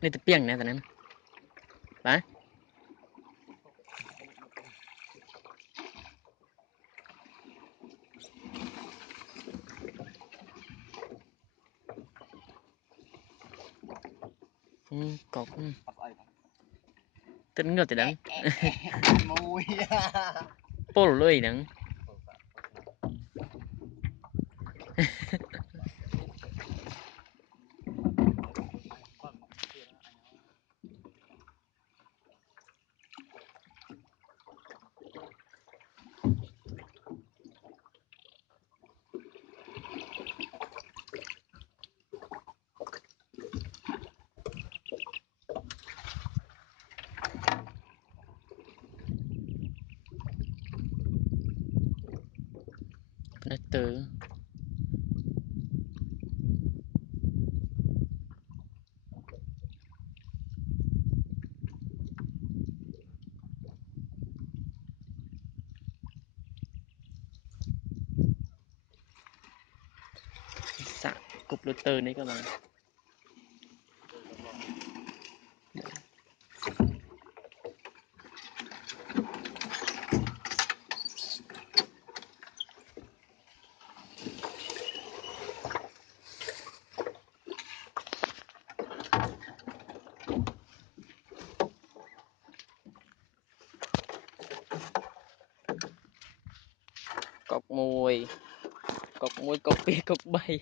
นี่ตะเปียงนะตอนนั้นปะcọp tính ngược thì đắng mùi pô lưỡi đắng nó từ xạ cục lưỡi từ này các bạn cọc mùi cọc mùi cọc kia cọc bay